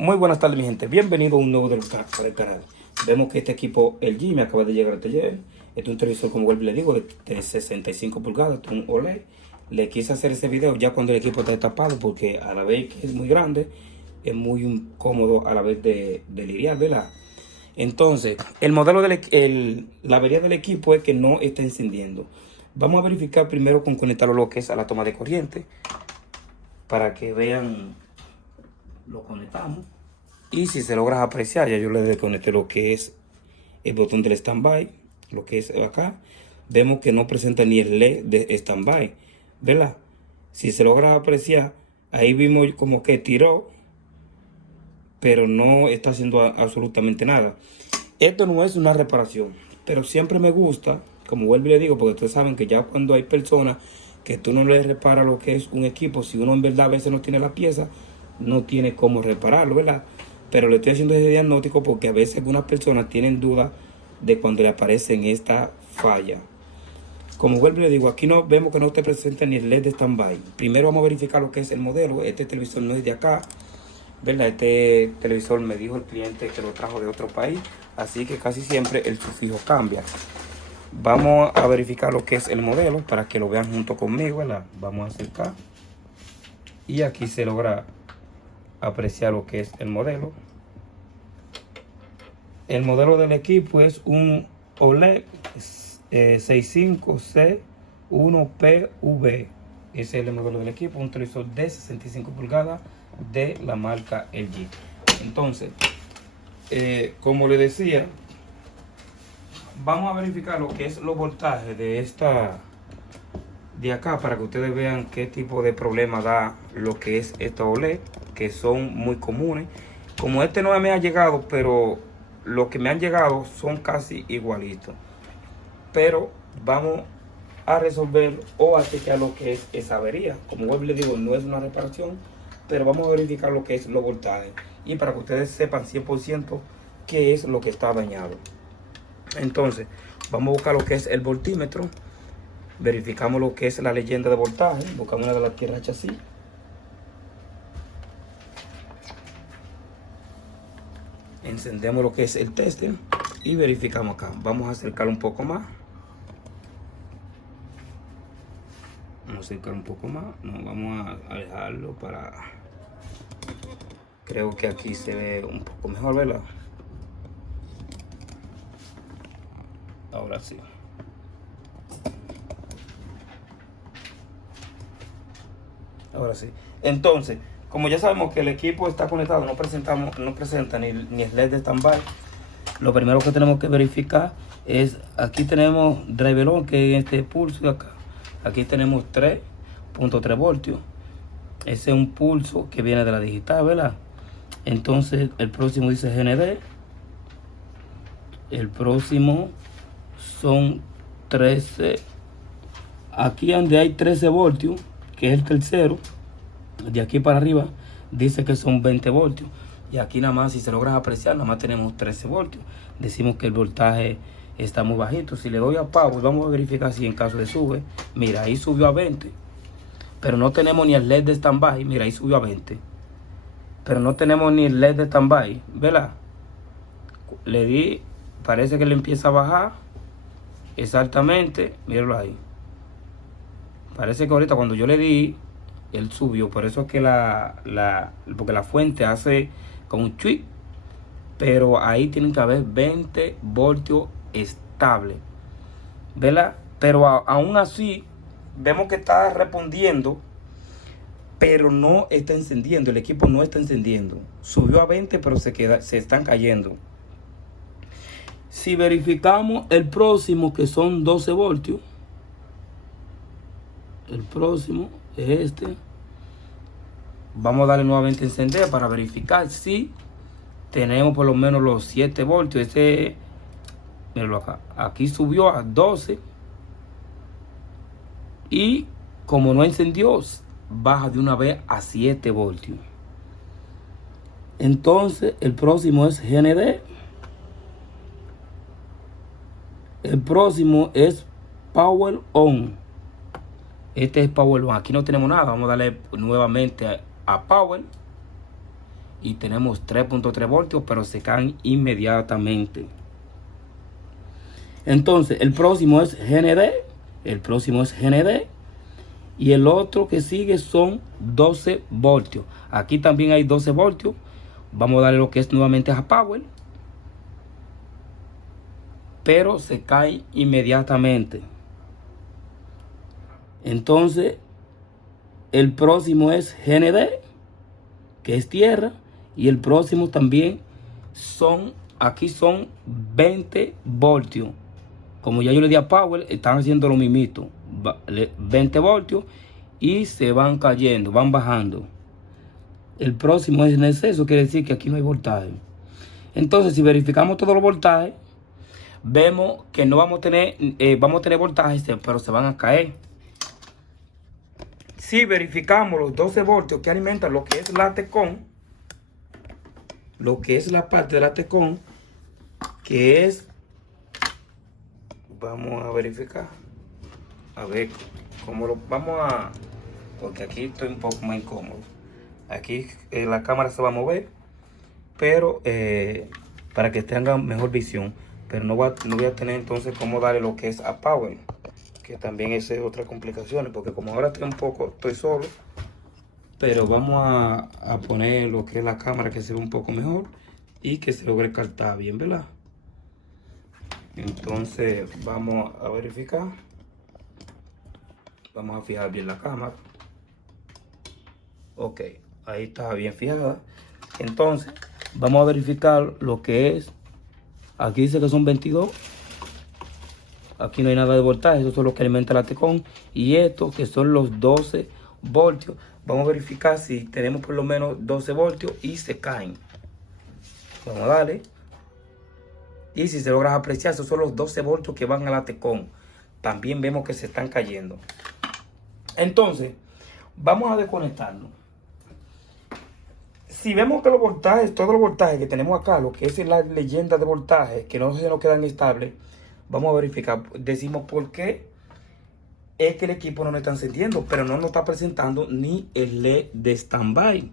Muy buenas tardes, mi gente. Bienvenido a un nuevo del canal. Vemos que este equipo LG me acaba de llegar al taller. Este es un televisor, como vuelvo y le digo, de 65 pulgadas, este es un OLED. Le quise hacer ese video ya cuando el equipo está destapado, porque a la vez que es muy grande, es muy incómodo a la vez de lidiar, ¿verdad? Entonces, el modelo la avería del equipo es que no está encendiendo. Vamos a verificar primero con conectarlo lo que es a la toma de corriente, para que vean. Lo conectamos y si se logra apreciar, ya yo le desconecté lo que es el botón del standby, lo que es acá. Vemos que no presenta ni el LED de standby, ¿verdad? Si se logra apreciar, ahí vimos como que tiró, pero no está haciendo absolutamente nada. Esto no es una reparación, pero siempre me gusta, como vuelvo y le digo, porque ustedes saben que ya cuando hay personas que tú no le reparas lo que es un equipo, si uno en verdad a veces no tiene la pieza, no tiene cómo repararlo, ¿verdad? Pero le estoy haciendo ese diagnóstico porque a veces algunas personas tienen duda de cuando le aparecen esta falla. Como vuelvo y le digo, aquí no vemos que no te presenta ni el LED de standby. Primero vamos a verificar lo que es el modelo. Este televisor no es de acá, ¿verdad? Este televisor me dijo el cliente que lo trajo de otro país, así que casi siempre el sufijo cambia. Vamos a verificar lo que es el modelo para que lo vean junto conmigo, ¿verdad? Vamos a acercar y aquí se logra apreciar lo que es el modelo. El modelo del equipo es un OLED 65C1PV. Ese es el modelo del equipo, un televisor de 65 pulgadas de la marca LG. Entonces, como le decía, vamos a verificar lo que es los voltajes de esta de acá para que ustedes vean qué tipo de problema da lo que es esta OLED, que son muy comunes. Como este no me ha llegado, pero los que me han llegado son casi igualitos. Pero vamos a resolver o a chequear lo que es esa avería. Como vuelvo y les digo, no es una reparación, pero vamos a verificar lo que es los voltajes y para que ustedes sepan 100% qué es lo que está dañado. Entonces, vamos a buscar lo que es el voltímetro. Verificamos lo que es la leyenda de voltaje. Buscamos una de las tierras chasis. Encendemos lo que es el tester y verificamos acá. Vamos a acercarlo un poco más. Vamos a acercar un poco más. No, vamos a alejarlo para... Creo que aquí se ve un poco mejor, ¿verdad? Ahora sí. Ahora sí. Entonces, como ya sabemos que el equipo está conectado, no presenta ni el LED de standby. Lo primero que tenemos que verificar es, aquí tenemos driver on, que es este pulso de acá. Aquí tenemos 3.3 voltios. Ese es un pulso que viene de la digital, ¿verdad? Entonces, el próximo dice GND. El próximo son 13. Aquí donde hay 13 voltios, que es el tercero, de aquí para arriba dice que son 20 voltios y aquí nada más, si se logra apreciar, nada más tenemos 13 voltios. Decimos que el voltaje está muy bajito. Si le doy a power, vamos a verificar si en caso de sube. Mira, ahí subió a 20, pero no tenemos ni el LED de standby. Mira, ahí subió a 20, pero no tenemos ni el LED de standby, ¿verdad? Le di, parece que le empieza a bajar exactamente, míralo ahí. Parece que ahorita cuando yo le di, él subió. Por eso es que porque la fuente hace como un tweet. Pero ahí tienen que haber 20 voltios estable, ¿verdad? Pero aún así, vemos que está respondiendo, pero no está encendiendo. El equipo no está encendiendo. Subió a 20, pero se están cayendo. Si verificamos el próximo, que son 12 voltios. El próximo es este. Vamos a darle nuevamente a encender para verificar si tenemos por lo menos los 7 voltios. Este, míralo acá. Aquí subió a 12. Y como no encendió, baja de una vez a 7 voltios. Entonces, el próximo es GND. El próximo es Power On. Este es Power On. Aquí no tenemos nada. Vamos a darle nuevamente a Power. y tenemos 3.3 voltios, pero se caen inmediatamente. Entonces el próximo es GND, y el otro que sigue son 12 voltios. Aquí también hay 12 voltios. Vamos a darle lo que es nuevamente a Power, pero se cae inmediatamente. Entonces el próximo es GND, que es tierra, y el próximo también aquí son 20 voltios. Como ya yo le di a Power, están haciendo lo mismito, 20 voltios, y se van cayendo, van bajando. El próximo es en exceso, quiere decir que aquí no hay voltaje. Entonces, si verificamos todos los voltajes, vemos que no vamos a tener voltajes, pero se van a caer. Si verificamos los 12 voltios que alimentan lo que es la Tecon, lo que es la parte de la Tecon, que es, vamos a verificar, a ver cómo lo vamos a, porque aquí estoy un poco más incómodo. Aquí la cámara se va a mover, pero para que tengan mejor visión, pero no voy a tener entonces cómo darle lo que es a Power, que también es otra complicación, porque como ahora estoy solo, pero vamos a poner lo que es la cámara, que se ve un poco mejor y que se logre captar bien, ¿verdad? Entonces vamos a verificar, vamos a fijar bien la cámara. Ok, ahí está bien fijada. Entonces vamos a verificar lo que es, aquí dice que son 22. Aquí no hay nada de voltaje, eso es lo que alimenta la Tecon. Y estos que son los 12 voltios, vamos a verificar si tenemos por lo menos 12 voltios y se caen. Vamos a darle. Y si se logra apreciar, esos son los 12 voltios que van a la Tecon. También vemos que se están cayendo. Entonces, vamos a desconectarlo. Si vemos que los voltajes, todos los voltajes que tenemos acá, lo que es la leyenda de voltaje, que no se nos quedan estables, vamos a verificar. Decimos por qué es que el equipo no nos está encendiendo, pero no nos está presentando ni el LED de standby,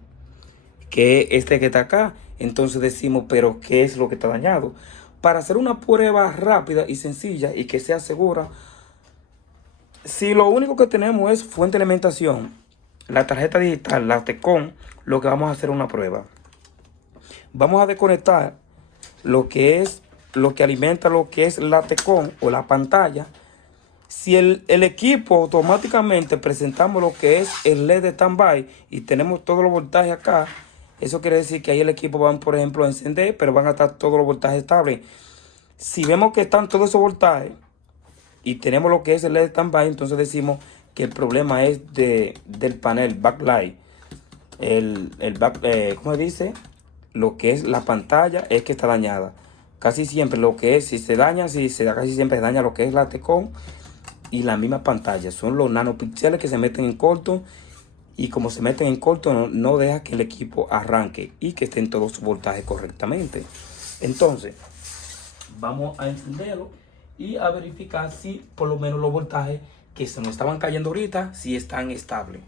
que es este que está acá. Entonces decimos, pero ¿qué es lo que está dañado? Para hacer una prueba rápida y sencilla y que sea segura, si lo único que tenemos es fuente de alimentación, la tarjeta digital, la Tecon, lo que vamos a hacer es una prueba. Vamos a desconectar lo que alimenta lo que es la Tecon o la pantalla. Si el equipo automáticamente presentamos lo que es el LED de standby y tenemos todos los voltajes acá, eso quiere decir que ahí el equipo van, por ejemplo, a encender, pero van a estar todos los voltajes estables. Si vemos que están todos esos voltajes y tenemos lo que es el LED de standby, entonces decimos que el problema es del panel backlight. ¿Cómo dice? Lo que es la pantalla es que está dañada. Casi siempre lo que es, si se daña, casi siempre se daña lo que es la Tecon y la misma pantalla. Son los nanopíxeles que se meten en corto, y como se meten en corto no deja que el equipo arranque y que estén todos sus voltajes correctamente. Entonces vamos a encenderlo y a verificar si por lo menos los voltajes que se nos estaban cayendo ahorita si están estables.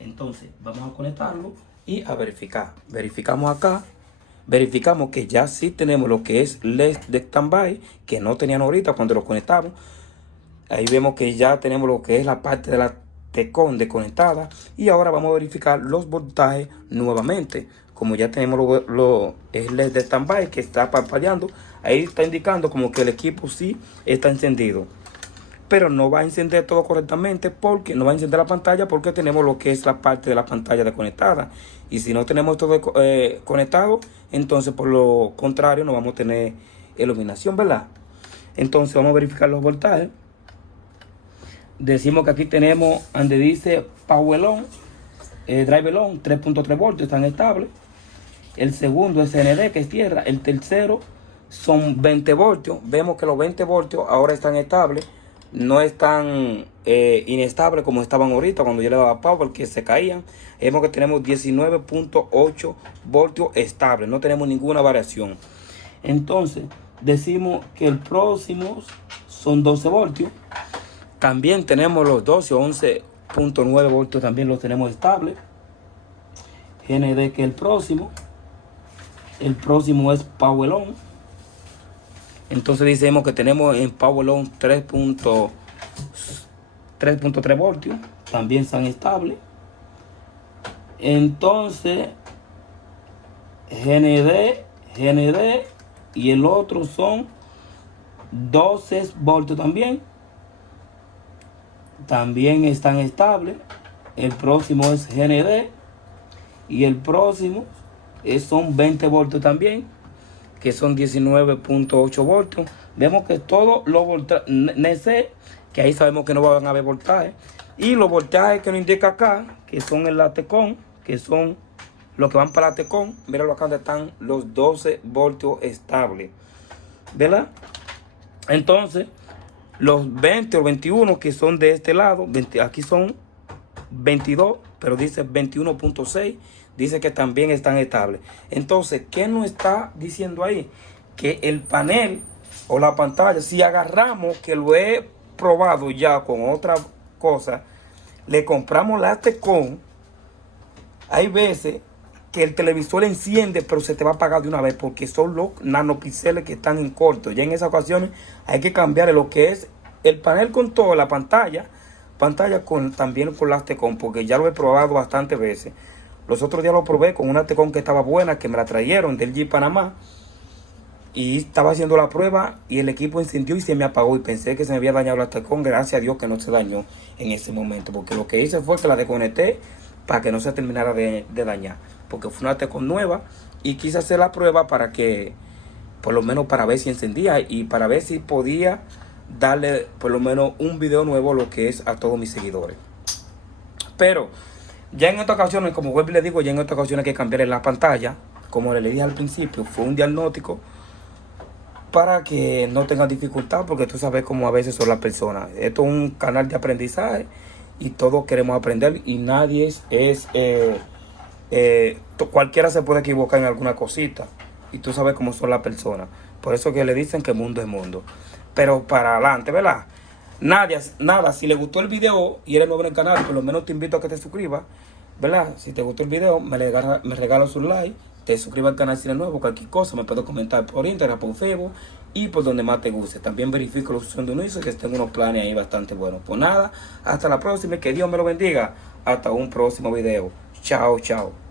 Entonces vamos a conectarlo y a verificar. Verificamos acá. Verificamos que ya sí tenemos lo que es LED de standby, que no tenían ahorita cuando lo conectamos. Ahí vemos que ya tenemos lo que es la parte de la Tecon desconectada. Y ahora vamos a verificar los voltajes nuevamente. Como ya tenemos el LED de standby que está parpadeando, ahí está indicando como que el equipo sí está encendido. Pero no va a encender todo correctamente, porque no va a encender la pantalla, porque tenemos lo que es la parte de la pantalla desconectada. Y si no tenemos todo conectado, entonces por lo contrario no vamos a tener iluminación, ¿verdad? Entonces vamos a verificar los voltajes. Decimos que aquí tenemos donde dice Power On, Driver On, 3.3 voltios, están estables. El segundo es ND, que es tierra. El tercero son 20 voltios. Vemos que los 20 voltios ahora están estables. No están inestables como estaban ahorita cuando yo le daba power, que se caían. Vemos que tenemos 19.8 voltios estables. No tenemos ninguna variación. Entonces decimos que el próximo son 12 voltios. También tenemos los 12 o 11.9 voltios, también los tenemos estables. GND, que es el próximo. El próximo es Power On. Entonces decimos que tenemos en Power On 3.3 voltios. También están estables. Entonces GND y el otro son 12 voltios también. También están estables. El próximo es GND y el próximo son 20 voltios también, que son 19.8 voltios. Vemos que todos los voltajes NC, que ahí sabemos que no van a haber voltajes, y los voltajes que nos indica acá, que son el Latecon, que son los que van para la Latecon. Míralo acá donde están los 12 voltios estables, ¿verdad? Entonces los 20 o 21 que son de este lado, aquí son 22, pero dice 21.6, dice que también están estables. Entonces, ¿qué nos está diciendo ahí? Que el panel o la pantalla, si agarramos, que lo he probado ya con otra cosa, le compramos la Latecon, hay veces que el televisor enciende, pero se te va a apagar de una vez, porque son los nanopíxeles que están en corto. Ya en esas ocasiones hay que cambiar lo que es el panel con toda la pantalla también con la Latecon, porque ya lo he probado bastantes veces. Los otros días lo probé con una Latecon que estaba buena, que me la trajeron del G Panamá, y estaba haciendo la prueba y el equipo encendió y se me apagó, y pensé que se me había dañado la Latecon. Gracias a Dios que no se dañó en ese momento, porque lo que hice fue que la desconecté para que no se terminara de dañar, porque fue una Latecon nueva y quise hacer la prueba para que, por lo menos para ver si encendía y para ver si podía darle por lo menos un video nuevo, lo que es a todos mis seguidores. Pero ya en otras ocasiones, como web le digo, ya en otras ocasiones hay que cambiar en la pantalla. Como le dije al principio, fue un diagnóstico para que no tengan dificultad, porque tú sabes cómo a veces son las personas. Esto es un canal de aprendizaje y todos queremos aprender, y nadie cualquiera se puede equivocar en alguna cosita, y tú sabes cómo son las personas. Por eso que le dicen que mundo es mundo. Pero para adelante, ¿verdad? Nada, si le gustó el video y eres nuevo en el canal, por lo menos te invito a que te suscribas, ¿verdad? Si te gustó el video, me regalas un like, te suscribas al canal si eres nuevo. Cualquier cosa me puedes comentar por Instagram, por Facebook y por donde más te guste. También verifico la opción de un uso, que tengo unos planes ahí bastante buenos. Pues nada, hasta la próxima, que Dios me lo bendiga. Hasta un próximo video. Chao, chao.